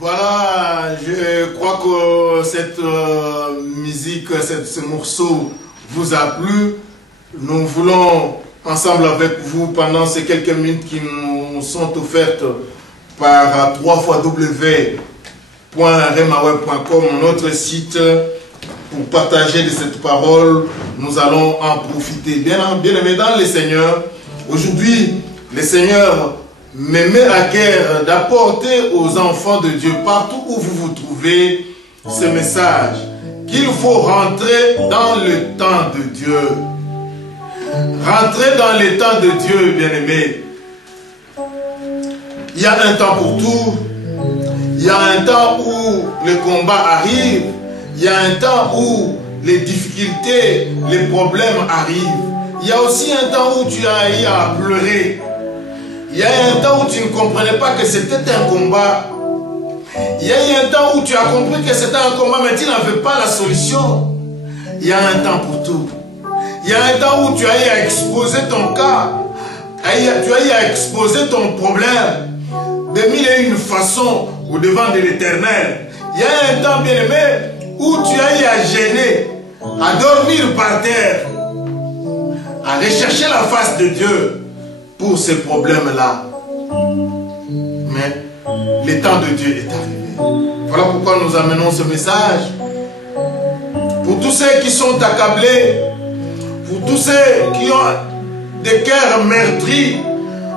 Voilà, je crois que cette musique, ce morceau vous a plu. Nous voulons, ensemble avec vous, pendant ces quelques minutes qui nous sont offertes par www.remaweb.com, notre site, pour partager de cette parole, nous allons en profiter. Bien aimés dans le Seigneur, aujourd'hui, le Seigneur me met à cœur d'apporter aux enfants de Dieu, partout où vous vous trouvez, ce message, qu'il faut rentrer dans le temps de Dieu. Rentrer dans le temps de Dieu, bien-aimés. Il y a un temps pour tout. Il y a un temps où le combat arrive. Il y a un temps où les difficultés, les problèmes arrivent. Il y a aussi un temps où tu as eu à pleurer. Il y a eu un temps où tu ne comprenais pas que c'était un combat. Il y a eu un temps où tu as compris que c'était un combat, mais tu n'avais pas la solution. Il y a un temps pour tout. Il y a un temps où tu as eu à exposer ton cas. Tu as eu à exposer ton problème de mille et une façons au devant de l'Éternel. Il y a un temps, bien-aimé, où tu as eu à gêner, à dormir par terre, à rechercher la face de Dieu pour ces problèmes-là. Mais le temps de Dieu est arrivé. Voilà pourquoi nous amenons ce message. Pour tous ceux qui sont accablés, pour tous ceux qui ont des cœurs meurtris,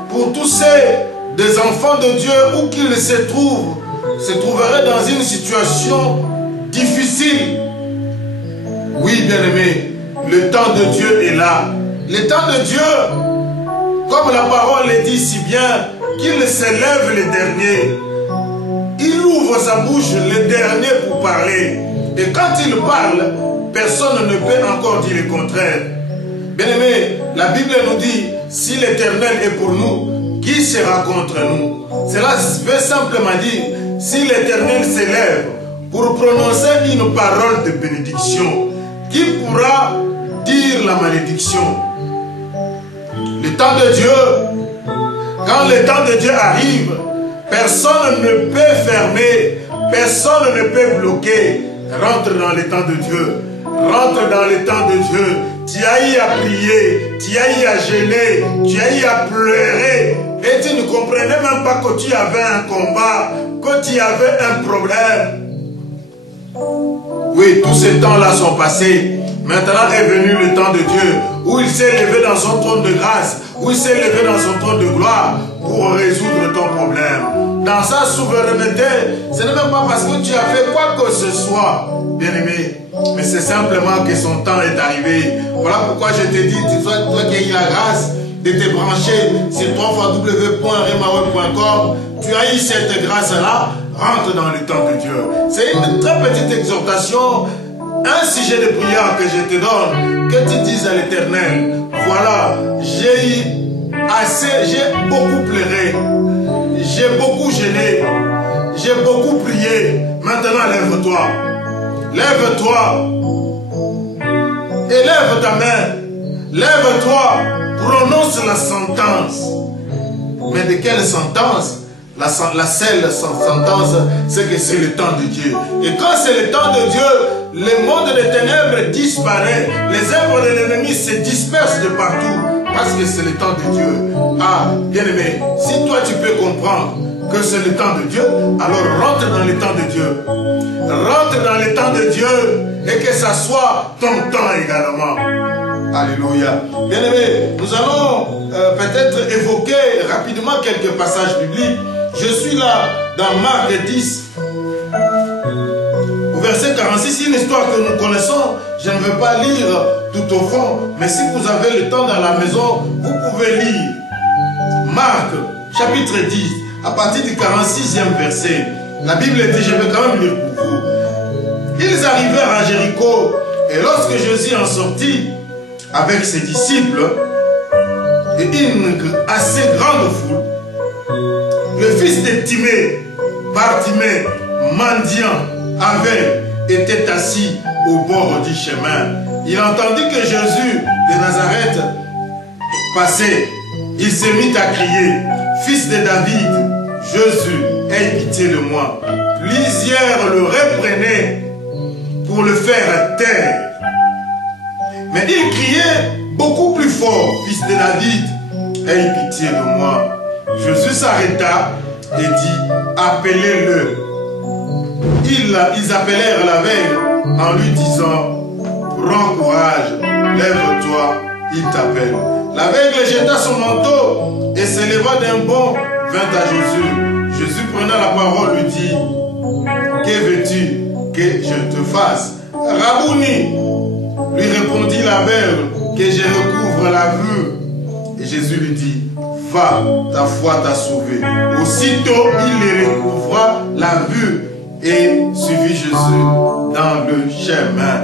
pour tous ceux des enfants de Dieu où qu'ils se trouveraient dans une situation difficile. Oui, bien-aimé, le temps de Dieu est là. Le temps de Dieu, comme la parole le dit si bien, qu'il s'élève le dernier. Il ouvre sa bouche le dernier pour parler. Et quand il parle, personne ne peut encore dire le contraire. Bien-aimé, la Bible nous dit, si l'Éternel est pour nous, qui sera contre nous? Cela veut simplement dire, si l'Éternel s'élève pour prononcer une parole de bénédiction, qui pourra dire la malédiction? Le temps de Dieu, quand le temps de Dieu arrive, personne ne peut fermer, personne ne peut bloquer. Rentre dans le temps de Dieu, rentre dans le temps de Dieu. Tu as eu à prier, tu as eu à gêner, tu as eu à pleurer et tu ne comprenais même pas que tu avais un combat, que tu avais un problème. Oui, tous ces temps-là sont passés. Maintenant est venu le temps de Dieu, où il s'est levé dans son trône de grâce, où il s'est levé dans son trône de gloire pour résoudre ton problème. Dans sa souveraineté, ce n'est même pas parce que tu as fait quoi que ce soit, bien-aimé, mais c'est simplement que son temps est arrivé. Voilà pourquoi je te dis, toi qui as eu la grâce de te brancher sur www.remaweb.com, tu as eu cette grâce-là, rentre dans le temps de Dieu. C'est une très petite exhortation, un sujet de prière que je te donne, que tu dises à l'Éternel, voilà, j'ai beaucoup pleuré, j'ai beaucoup gêné, j'ai beaucoup prié, maintenant lève-toi, lève-toi, élève ta main, lève-toi, prononce la sentence. Mais de quelle sentence? La seule sentence, c'est que c'est le temps de Dieu. Et quand c'est le temps de Dieu, le monde des ténèbres disparaît, les œuvres de l'ennemi se dispersent de partout, parce que c'est le temps de Dieu. Ah, bien-aimé, si toi tu peux comprendre que c'est le temps de Dieu, alors rentre dans le temps de Dieu. Rentre dans le temps de Dieu et que ça soit ton temps également. Alléluia. Bien-aimé, nous allons peut-être évoquer rapidement quelques passages bibliques. Je suis là dans Marc 10, au verset 46, une histoire que nous connaissons. Je ne veux pas lire tout au fond, mais si vous avez le temps dans la maison, vous pouvez lire. Marc, chapitre 10, à partir du 46e verset. La Bible dit, je vais quand même lire pour vous. Ils arrivèrent à Jéricho, et lorsque Jésus en sortit avec ses disciples et une assez grande foule, le fils de Timée, Bartimée, mendiant, avait été assis au bord du chemin. Il entendit que Jésus de Nazareth passait. Il se mit à crier, « Fils de David, Jésus, aie pitié de moi. Plusieurs le reprenaient pour le faire taire. Mais il criait beaucoup plus fort, fils de David, aie pitié de moi. Jésus s'arrêta et dit, appelez-le. Ils appelèrent l'aveugle en lui disant, prends courage, lève-toi, il t'appelle. L'aveugle jeta son manteau et s'éleva d'un bond, vint à Jésus. Jésus prenant la parole lui dit, que veux-tu que je te fasse? Rabouni, lui répondit l'aveugle, que je recouvre la vue. Et Jésus lui dit, va, ta foi t'a sauvé. Aussitôt, il les recouvra la vue et suivit Jésus dans le chemin.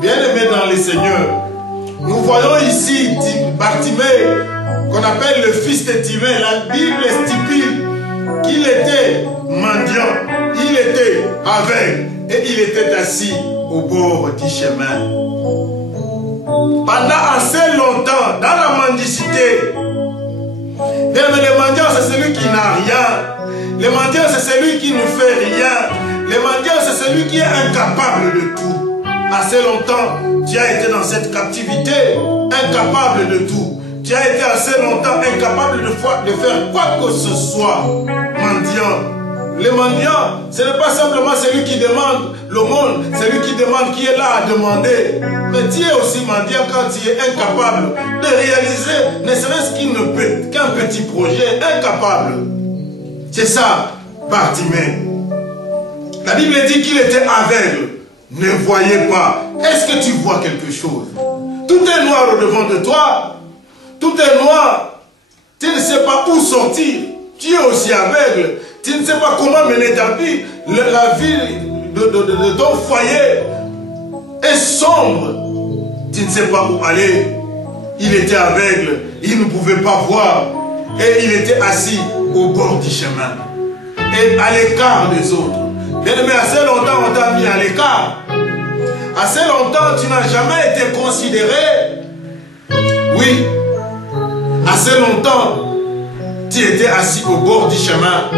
Bien-aimés dans les seigneurs, nous voyons ici Bartimée, qu'on appelle le fils de Timée. La Bible stipule qu'il était mendiant, il était aveugle et il était assis au bord du chemin. Pendant assez longtemps, dans la mendicité, le mendiant c'est celui qui n'a rien. Le mendiant c'est celui qui ne fait rien. Le mendiant c'est celui qui est incapable de tout. Assez longtemps, tu as été dans cette captivité, incapable de tout. Tu as été assez longtemps incapable de faire quoi que ce soit. Mendiant. Le mendiant, ce n'est pas simplement celui qui demande le monde, celui qui demande, qui est là à demander. Mais tu es aussi mendiant quand tu es incapable de réaliser, ne serait-ce qu'un petit projet, incapable. C'est ça, Bartimée. La Bible dit qu'il était aveugle, ne voyait pas. Est-ce que tu vois quelque chose? Tout est noir au-devant de toi. Tout est noir. Tu ne sais pas où sortir. Tu es aussi aveugle. Tu ne sais pas comment mener ta vie. La vie de ton foyer est sombre. Tu ne sais pas où aller. Il était aveugle. Il ne pouvait pas voir. Et il était assis au bord du chemin. Et à l'écart des autres. Bien-aimé, assez longtemps on t'a mis à l'écart. Assez longtemps tu n'as jamais été considéré. Oui. Assez longtemps tu étais assis au bord du chemin.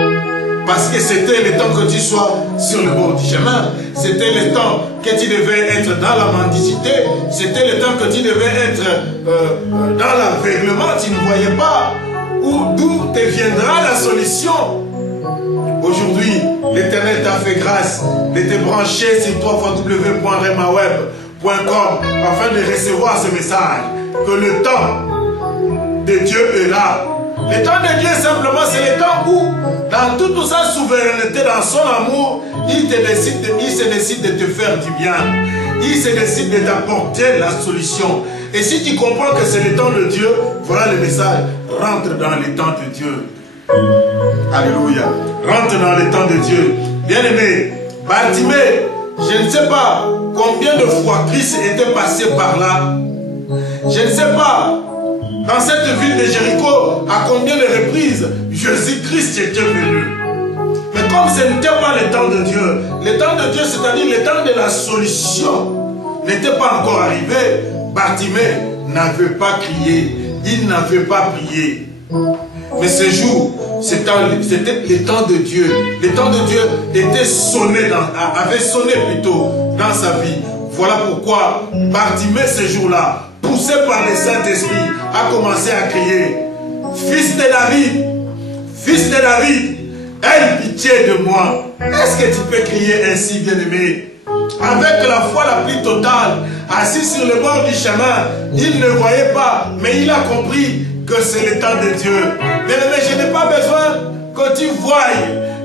Parce que c'était le temps que tu sois sur le bord du chemin. C'était le temps que tu devais être dans la mendicité. C'était le temps que tu devais être dans l'aveuglement. Tu ne voyais pas d'où te viendra la solution. Aujourd'hui, l'Éternel t'a fait grâce de te brancher sur www.remaweb.com afin de recevoir ce message. Que le temps de Dieu est là. Le temps de Dieu, simplement, c'est le temps où, dans toute sa souveraineté, dans son amour, il se décide de te faire du bien. Il se décide de t'apporter la solution. Et si tu comprends que c'est le temps de Dieu, voilà le message. Rentre dans le temps de Dieu. Alléluia. Rentre dans le temps de Dieu. Bien-aimé, Bartimée, je ne sais pas combien de fois Christ était passé par là. Je ne sais pas, dans cette ville de Jéricho, à combien de reprises Jésus-Christ était venu. Mais comme ce n'était pas le temps de Dieu, c'est-à-dire le temps de la solution, n'était pas encore arrivé, Bartimée n'avait pas crié, il n'avait pas prié. Mais ce jour, c'était le temps de Dieu. Le temps de Dieu avait sonné plutôt dans sa vie. Voilà pourquoi Bartimée ce jour-là, poussé par le Saint-Esprit, a commencé à crier, fils de David, aie pitié de moi. Est-ce que tu peux crier ainsi, bien-aimé? Avec la foi la plus totale, assis sur le bord du chemin, il ne voyait pas, mais il a compris que c'est le temps de Dieu. Bien-aimé, je n'ai pas besoin que tu voies,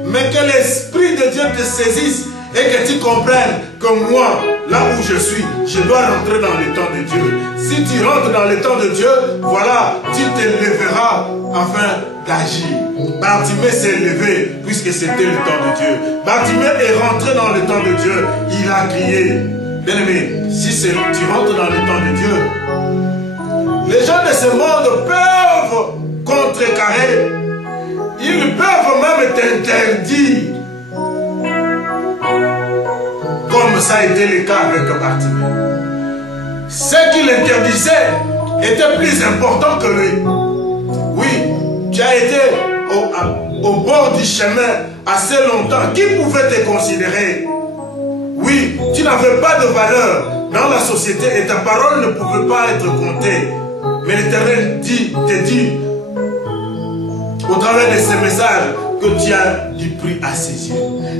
mais que l'Esprit de Dieu te saisisse et que tu comprennes que moi, là où je suis, je dois rentrer dans le temps de Dieu. Si tu rentres dans le temps de Dieu, voilà, tu te lèveras afin d'agir. Bartimée s'est levé puisque c'était le temps de Dieu. Bartimée est rentré dans le temps de Dieu. Il a crié. Bien-aimé, si tu rentres dans le temps de Dieu, les gens de ce monde peuvent contrecarrer. Ils peuvent même t'interdire. Comme ça a été le cas avec Bartimée. Ce qui l'interdisait était plus important que lui. Oui, tu as été au bord du chemin assez longtemps, qui pouvait te considérer? Oui, tu n'avais pas de valeur dans la société et ta parole ne pouvait pas être comptée. Mais l'Éternel te dit, au travers de ces messages, que tu as du prix à ses yeux.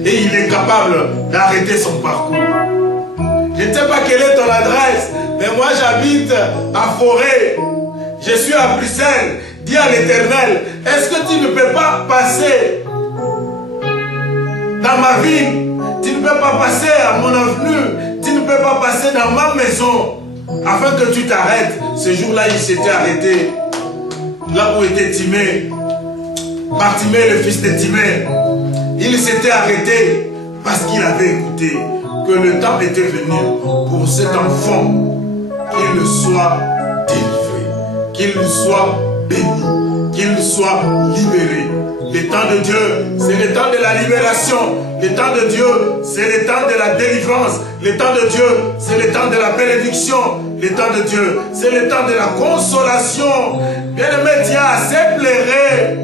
Et il est capable d'arrêter son parcours. Je ne sais pas quelle est ton adresse, mais moi j'habite à Forêt. Je suis à Bruxelles. Dis à l'Éternel, est-ce que tu ne peux pas passer dans ma ville? Tu ne peux pas passer à mon avenue? Tu ne peux pas passer dans ma maison? Afin que tu t'arrêtes. Ce jour-là, il s'était arrêté. Là où était Timée. Bartimée, le fils de Timée. Il s'était arrêté parce qu'il avait écouté que le temps était venu pour cet enfant qu'il soit délivré, qu'il soit béni, qu'il soit libéré. Le temps de Dieu, c'est le temps de la libération. Le temps de Dieu, c'est le temps de la délivrance. Le temps de Dieu, c'est le temps de la bénédiction. Le temps de Dieu, c'est le temps de la consolation. Bien-aimé, tu as assez pleuré.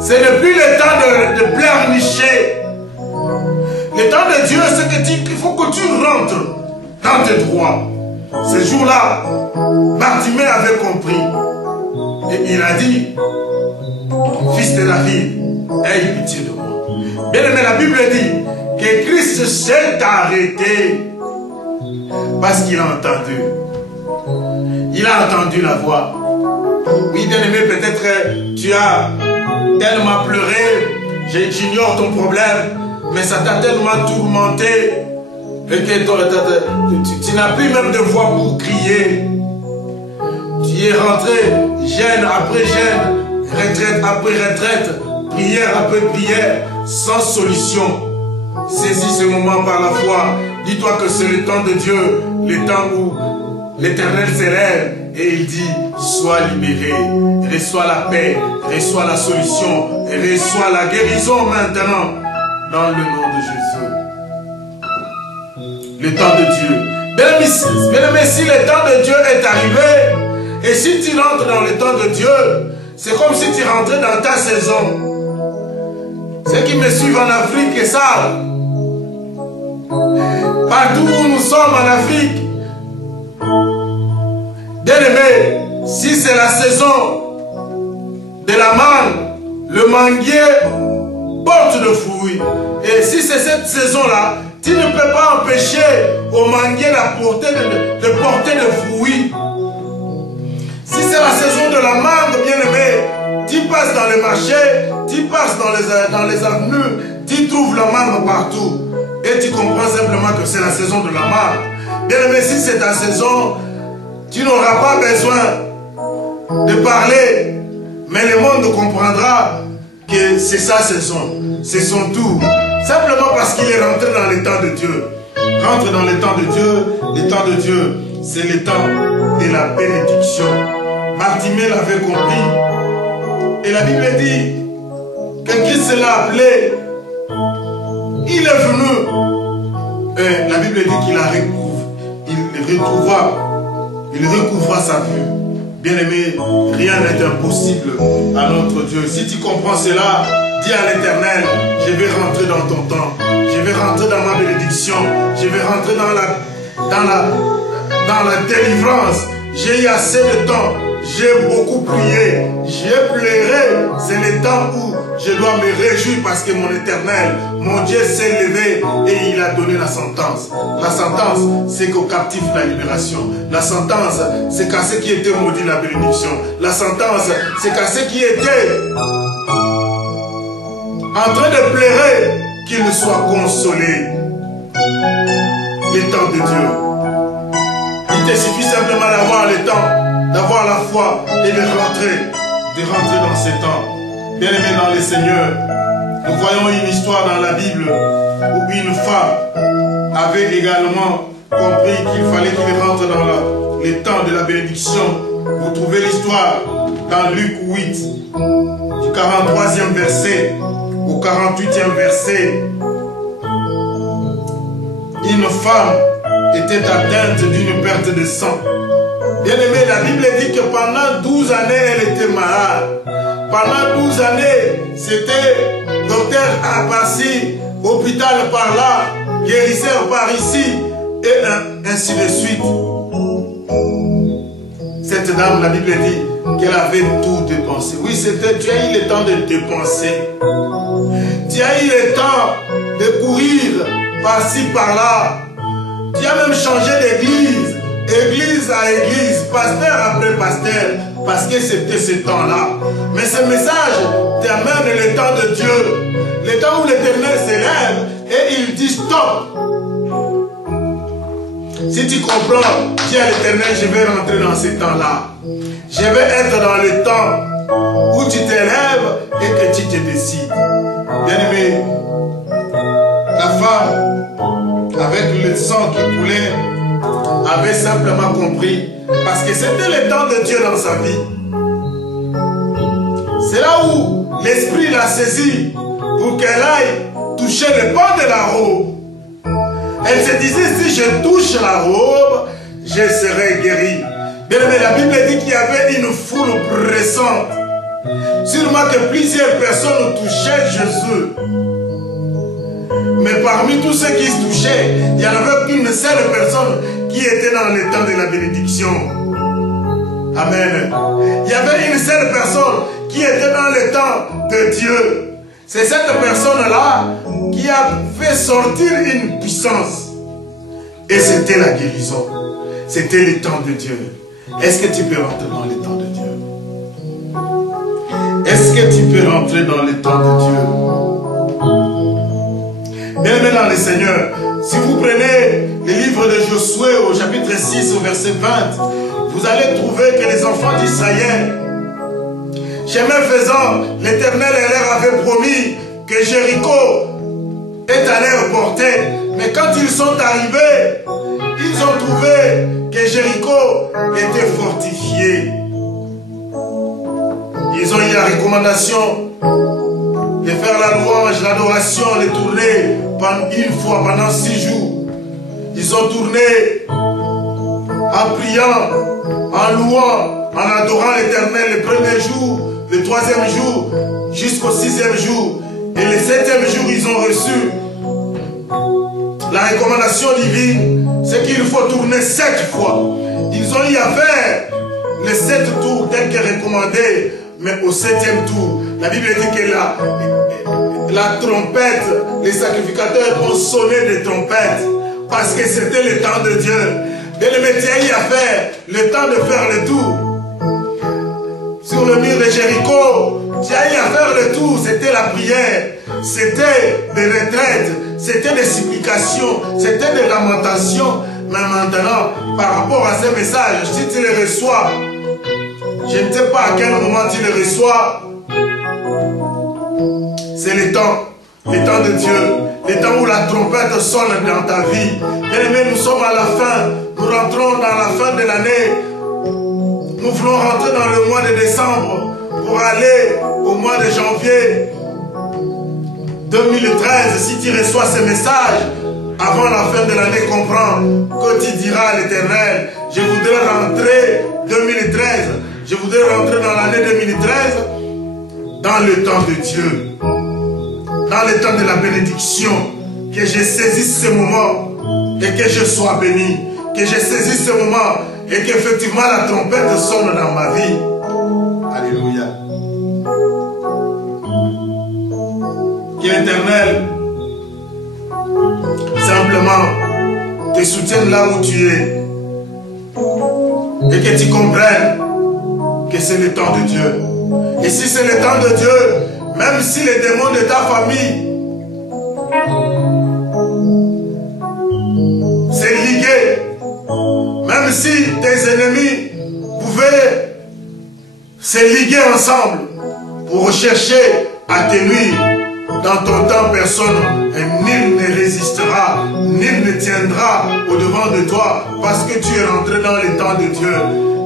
Ce n'est plus le temps de pleurnicher. Le temps de Dieu, c'est qu'il faut que tu rentres dans tes droits. Ce jour-là, Bartimée avait compris. Et il a dit, fils de David, aie pitié de moi. Bien aimé, la Bible dit que Christ s'est arrêté parce qu'il a entendu. Il a entendu la voix. Oui, bien aimé, peut-être tu as tellement pleuré, j'ignore ton problème, mais ça t'a tellement tourmenté et que tu n'as plus même de voix pour crier. Tu es rentré gêne après gêne, retraite après retraite, prière après prière, sans solution. Saisis ce moment par la foi. Dis-toi que c'est le temps de Dieu, le temps où l'Éternel s'élève et il dit, sois libéré, reçois la paix, reçois la solution, et reçois la guérison maintenant, dans le nom de Jésus. Le temps de Dieu. Bien aimé, si le temps de Dieu est arrivé, et si tu rentres dans le temps de Dieu, c'est comme si tu rentrais dans ta saison. Ceux qui me suivent en Afrique et ça, partout où nous sommes en Afrique, bien aimé, si c'est la saison de la mangue, le manguier porte de fruits. Et si c'est cette saison-là, tu ne peux pas empêcher au manguier de porter de fruits. Si c'est la saison de la mangue, bien aimé, tu passes dans les marchés, tu passes dans les avenues, tu trouves la mangue partout. Et tu comprends simplement que c'est la saison de la mangue. Bien aimé, si c'est ta saison, tu n'auras pas besoin de parler, mais le monde comprendra que c'est sa saison, c'est son tour. Simplement parce qu'il est rentré dans le temps de Dieu. Rentre dans le temps de Dieu. Le temps de Dieu, c'est le temps de la bénédiction. Bartimée l'avait compris. Et la Bible dit que Christ l'a appelé. Il est venu. Et la Bible dit qu'il recouvra sa vue. Bien-aimé, rien n'est impossible à notre Dieu. Si tu comprends cela, dis à l'Éternel, je vais rentrer dans ton temps. Je vais rentrer dans ma bénédiction. Je vais rentrer dans la délivrance. J'ai eu assez de temps. J'ai beaucoup prié. J'ai pleuré. C'est le temps où je dois me réjouir parce que mon Éternel, mon Dieu s'est levé et il a donné la sentence. La sentence, c'est qu'au captif la libération. La sentence, c'est qu'à ceux qui étaient maudits la bénédiction. La sentence, c'est qu'à ceux qui étaient en train de pleurer, qu'ils soient consolés. Le temps de Dieu. Il te suffit simplement d'avoir le temps, d'avoir la foi et de rentrer dans ces temps. Bien-aimés dans le Seigneur, nous voyons une histoire dans la Bible où une femme avait également compris qu'il fallait qu'il rentre dans le temps de la bénédiction. Vous trouvez l'histoire dans Luc 8, du 43e verset au 48e verset. Une femme était atteinte d'une perte de sang. Bien aimé, la Bible dit que pendant 12 années, elle était malade. Pendant 12 années, c'était docteur par-ci, hôpital par là, guérisseur par ici, et ainsi de suite. Cette dame, la Bible dit qu'elle avait tout dépensé. Oui, c'était, tu as eu le temps de dépenser. Tu as eu le temps de courir par-ci, par-là. Tu as même changé d'église, église à église, pasteur après pasteur, parce que c'était ce temps-là. Mais ce message t'amène le temps de Dieu, le temps où l'Éternel s'élève et il dit stop. Si tu comprends, dis à l'Éternel, je vais rentrer dans ce temps-là. Je vais être dans le temps où tu t'élèves et que tu te décides. Bien-aimé, la femme, avec le sang qui coulait, avait simplement compris, parce que c'était le temps de Dieu dans sa vie. C'est là où l'Esprit l'a saisi pour qu'elle aille toucher le pan de la robe. Elle se disait, si je touche la robe, je serai guéri. Bien aimé, la Bible dit qu'il y avait une foule pressante. Sûrement que plusieurs personnes touchaient Jésus. Mais parmi tous ceux qui se touchaient, il n'y en avait qu'une seule personne qui était dans le temps de la bénédiction. Amen. Il y avait une seule personne qui était dans le temps de Dieu. C'est cette personne-là qui a fait sortir une puissance. Et c'était la guérison. C'était le temps de Dieu. Est-ce que tu peux rentrer dans le temps de Dieu? Est-ce que tu peux rentrer dans le temps de Dieu? Bien-aimé dans le Seigneur, si vous prenez le livre de Josué au chapitre 6 au verset 20, vous allez trouver que les enfants d'Israël, chemin faisant, l'Éternel leur avait promis que Jéricho est à leur portée. Mais quand ils sont arrivés, ils ont trouvé que Jéricho était fortifié. Ils ont eu la recommandation de faire la louange, l'adoration, les tourner une fois pendant 6 jours. Ils ont tourné en priant, en louant, en adorant l'Éternel le premier jour, le 3e jour, jusqu'au 6e jour. Et le 7e jour, ils ont reçu la recommandation divine, c'est qu'il faut tourner 7 fois. Ils ont eu à faire les 7 tours tel que recommandé, mais au 7e tour, la Bible dit que la trompette, les sacrificateurs ont sonné des trompettes, parce que c'était le temps de Dieu. Et le métier y a fait le temps de faire le tour. Sur le mur de Jéricho, tu as eu à faire le tour, c'était la prière, c'était des retraites, c'était des supplications, c'était des lamentations. Mais maintenant, par rapport à ces messages, si tu les reçois, je ne sais pas à quel moment tu les reçois, c'est le temps de Dieu, le temps où la trompette sonne dans ta vie. Bien aimé, nous sommes à la fin, nous rentrons dans la fin de l'année. Nous voulons rentrer dans le mois de décembre pour aller au mois de janvier 2013. Si tu reçois ce message avant la fin de l'année, comprends que tu diras à l'Éternel, je voudrais rentrer 2013, je voudrais rentrer dans l'année 2013 dans le temps de Dieu, dans le temps de la bénédiction, que je saisisse ce moment et que je sois béni, que je saisisse ce moment et qu'effectivement la trompette sonne dans ma vie. Alléluia. Que l'Éternel simplement te soutienne là où tu es et que tu comprennes que c'est le temps de Dieu. Et si c'est le temps de Dieu, même si les démons de ta famille s'est ligué, même si tes ennemis pouvaient se liguer ensemble pour rechercher à te nuire, dans ton temps personne, et nul ne résistera, nul ne tiendra au devant de toi, parce que tu es rentré dans le temps de Dieu.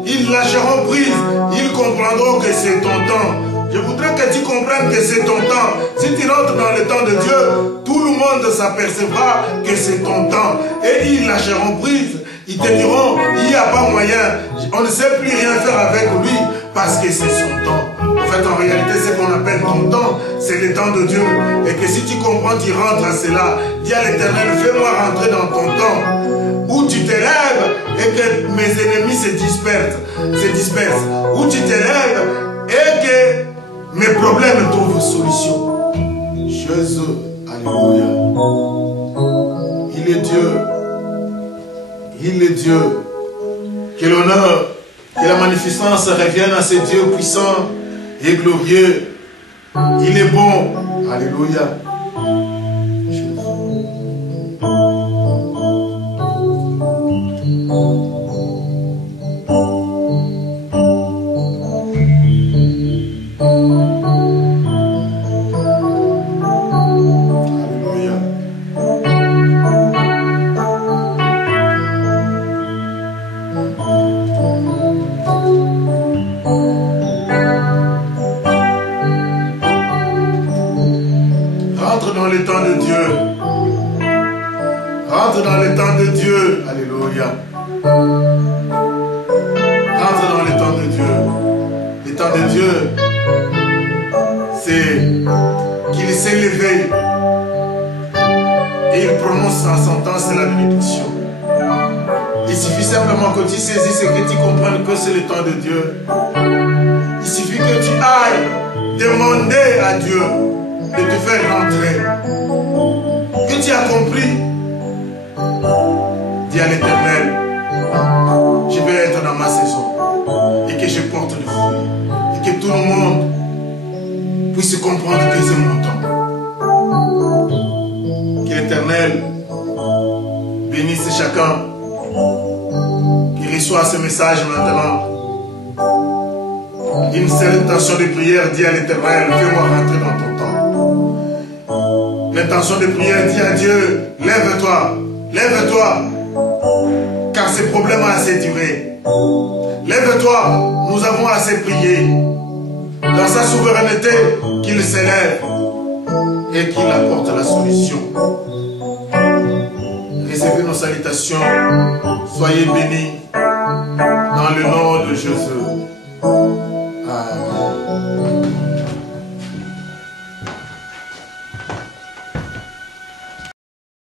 Ils lâcheront prise, ils comprendront que c'est ton temps. Je voudrais que tu comprennes que c'est ton temps. Si tu rentres dans le temps de Dieu, tout le monde s'apercevra que c'est ton temps. Et ils lâcheront prise. Ils te diront, il n'y a pas moyen. On ne sait plus rien faire avec lui parce que c'est son temps. En fait, en réalité, ce qu'on appelle ton temps, c'est le temps de Dieu. Et que si tu comprends, tu rentres à cela. Dis à l'Éternel, fais-moi rentrer dans ton temps, où tu t'élèves et que mes ennemis se dispersent. Où tu t'élèves et que mes problèmes trouvent solution. Jésus, alléluia. Il est Dieu. Il est Dieu. Que l'honneur, que la magnificence revienne à ce Dieu puissant et glorieux. Il est bon. Alléluia. Rentre dans le temps de Dieu. Rentre dans le temps de Dieu. Alléluia. Rentre dans le temps de Dieu. Le temps de Dieu, c'est qu'il s'est levé et il prononce sa sentence de la bénédiction. Il suffit simplement que tu saisisses et que tu comprennes que c'est le temps de Dieu. Il suffit que tu ailles demander à Dieu de te faire rentrer. Que tu as compris. Dis à l'Éternel, je vais être dans ma saison et que je porte le fruit et que tout le monde puisse comprendre que c'est mon temps. Que l'Éternel bénisse chacun qui reçoit ce message maintenant. Une seule intention de prière, dis à l'Éternel, fais-moi rentrer dans ton temps. L'intention de prière, dis à Dieu, lève-toi, lève-toi, car ce problème a assez duré. Lève-toi, nous avons assez prié. Dans sa souveraineté, qu'il s'élève et qu'il apporte la solution. Recevez nos salutations, soyez bénis dans le nom de Jésus.